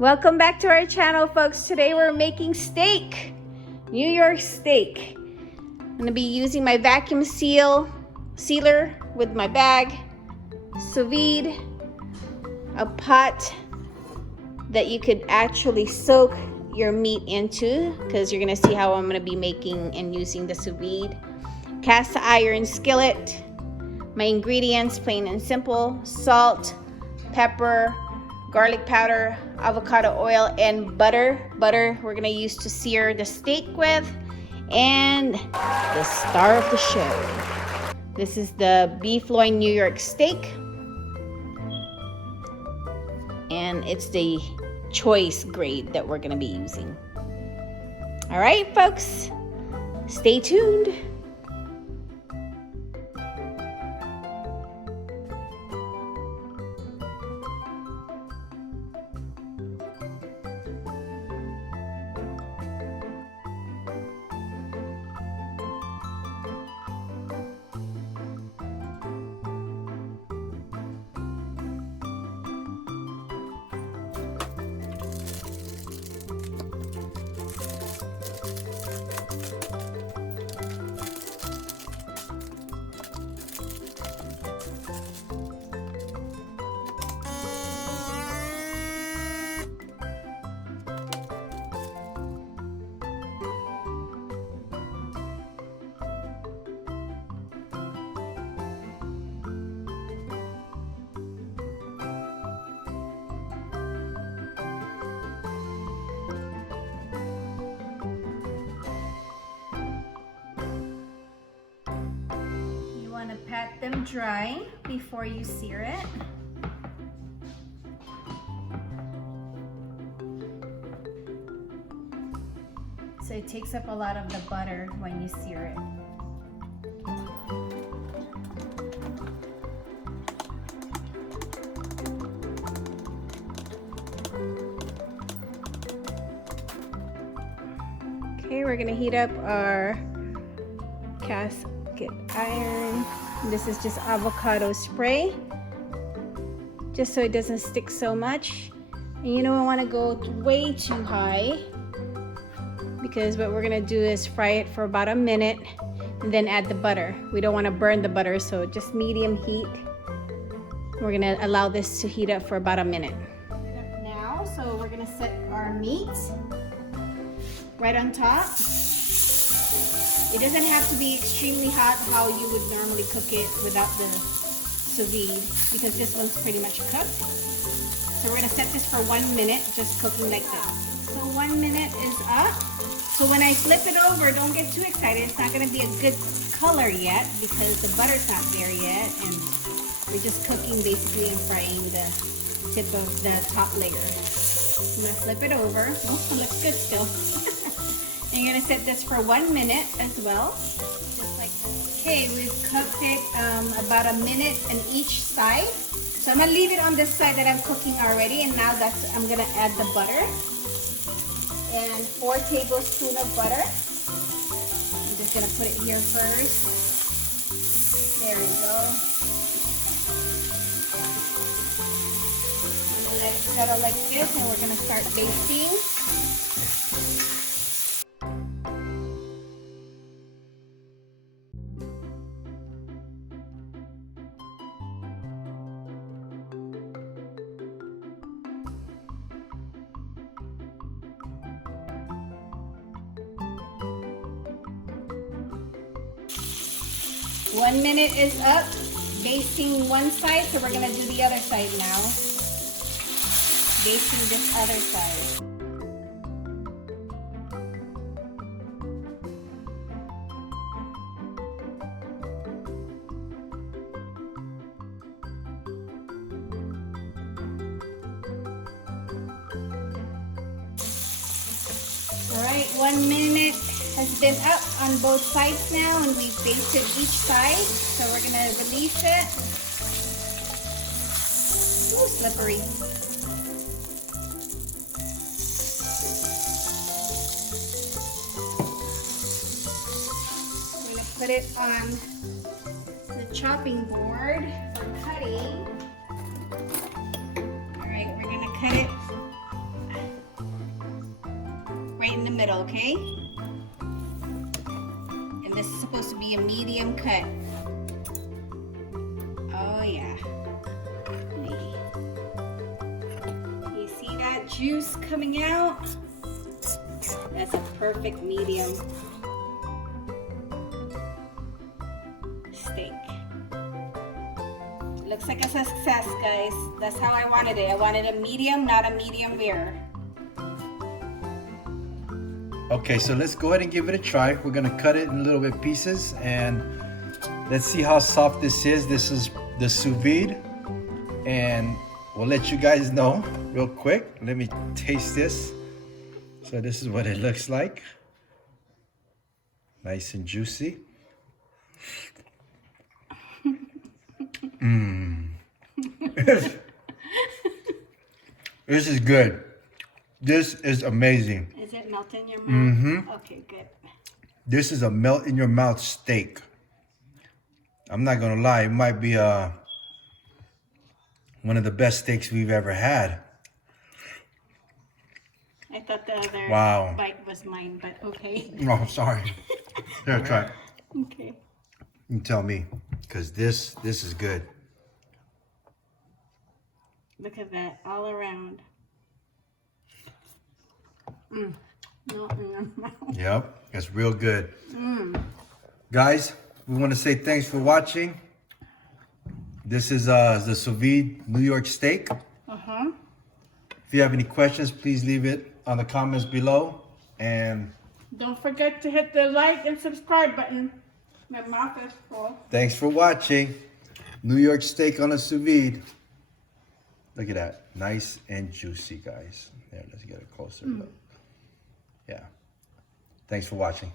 Welcome back to our channel, folks. Today we're making steak, New York steak. I'm gonna be using my vacuum sealer with my bag, sous vide, a pot that you could actually soak your meat into, because you're gonna see how I'm gonna be making and using the sous vide. Cast iron skillet. My ingredients, plain and simple: salt, pepper, garlic powder, avocado oil, and butter. Butter we're gonna use to sear the steak with. And the star of the show. This is the beef loin New York steak. And it's the choice grade that we're gonna be using. All right, folks, stay tuned. To pat them dry before you sear it. So it takes up a lot of the butter when you sear it. Okay, we're gonna heat up our cast iron. This is just avocado spray, just so it doesn't stick so much. And you don't want to go way too high, because what we're gonna do is fry it for about a minute and then add the butter. We don't want to burn the butter, so just medium heat. We're gonna allow this to heat up for about a minute. Now, so we're gonna set our meat right on top. It doesn't have to be extremely hot how you would normally cook it without the sous vide, because this one's pretty much cooked. So we're gonna set this for 1 minute, just cooking like this. So 1 minute is up. So when I flip it over, don't get too excited. It's not gonna be a good color yet because the butter's not there yet, and we're just cooking basically and frying the tip of the top layer. I'm gonna flip it over. Oh, it looks good still. And you're gonna set this for 1 minute as well, just like this. Okay, we've cooked it about a minute on each side. So I'm gonna leave it on this side that I'm cooking already, and now I'm gonna add the butter. And 4 tablespoons of butter. I'm just gonna put it here first. There we go. Let it settle like this, and we're gonna start basting. One minute is up, basting one side, so we're gonna do the other side now. Basting this other side. All right, 1 minute has been up on both sides now, and we've basted each side. So we're gonna release it. Ooh, slippery. We're gonna put it on the chopping board for cutting. All right, we're gonna cut it middle, okay? And this is supposed to be a medium cut. Oh yeah. You see that juice coming out? That's a perfect medium steak. Looks like a success, guys. That's how I wanted it. I wanted a medium, not a medium rare. Okay, so let's go ahead and give it a try. We're gonna cut it in little bit pieces and let's see how soft this is. This is the sous vide, and we'll let you guys know real quick. Let me taste this. So this is what it looks like. Nice and juicy. This is good. This is amazing. Is it melt in your mouth? Mm-hmm. Okay, good. This is a melt in your mouth steak. I'm not gonna lie, it might be one of the best steaks we've ever had. I thought the other Wow. bite was mine, but okay. Oh, sorry. Here, try it. Okay. You tell me, because this is good. Look at that, all around. Melt in your mouth. Yep, it's real good. Guys, we want to say thanks for watching. This is the Sous Vide New York steak. If you have any questions, please leave it on the comments below. And Don't forget to hit the like and subscribe button. My mouth is full. thanks for watching. New York steak on a sous vide. Look at that. Nice and juicy, guys. There, let's get a closer look. Yeah. Thanks for watching.